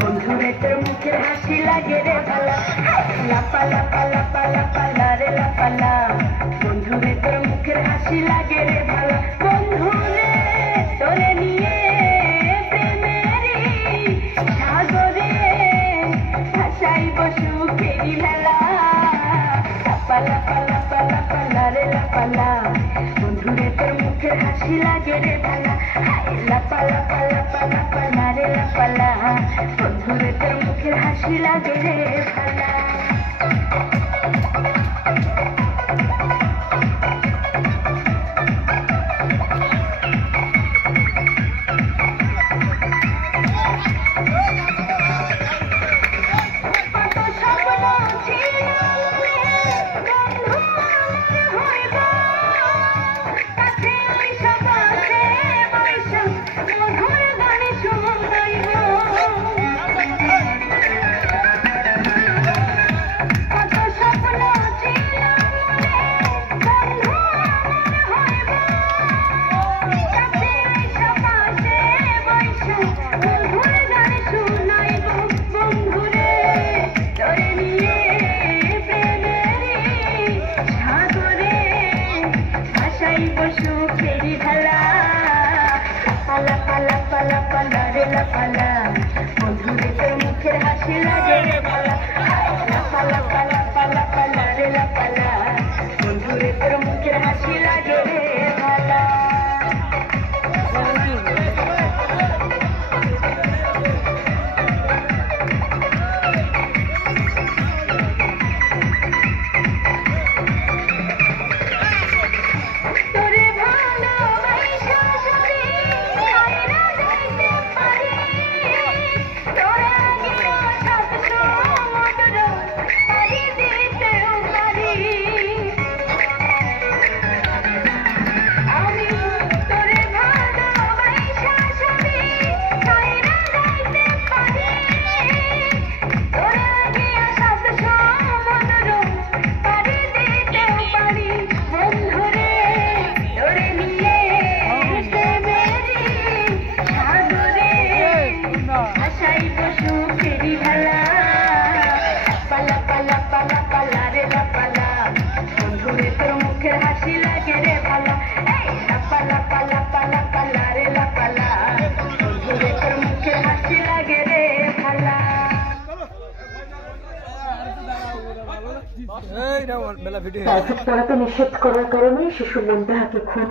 বন্ধুরে তোর মুখের হাসি লাগে রে ভালা লাপা লাপা লাপা লাপা লারে লাপালা বন্ধুরে তোর মুখের হাসি লাগে রে ভালা বন্ধুরে তোরে নিয়ে প্রেমেরই সাগরে ভাসাইব সুখেরই ভেলা লাপা লাপা লাপা লাপা লারে লাপালা বন্ধুরে তোর মুখের হাসি লাগে রে ভালা লাপা লাপা লাপা লাপা লারে লাপালা বন্ধুরে তোর মুখের হাসি লাগে রে ভালা সুখেরই ভেলা লাপা লাপা লাপা লারে লাপালা বন্ধুরে তোর মুখের হাসি লাগে রে ভালা লাপা লাপা লাপা লাপা লারে লাপালা বন্ধুরে তোর মুখের হাসি লাগে রে ভালা পড়াতে নিষেধ করার কারণে শিশু মন্দির হাতে খুন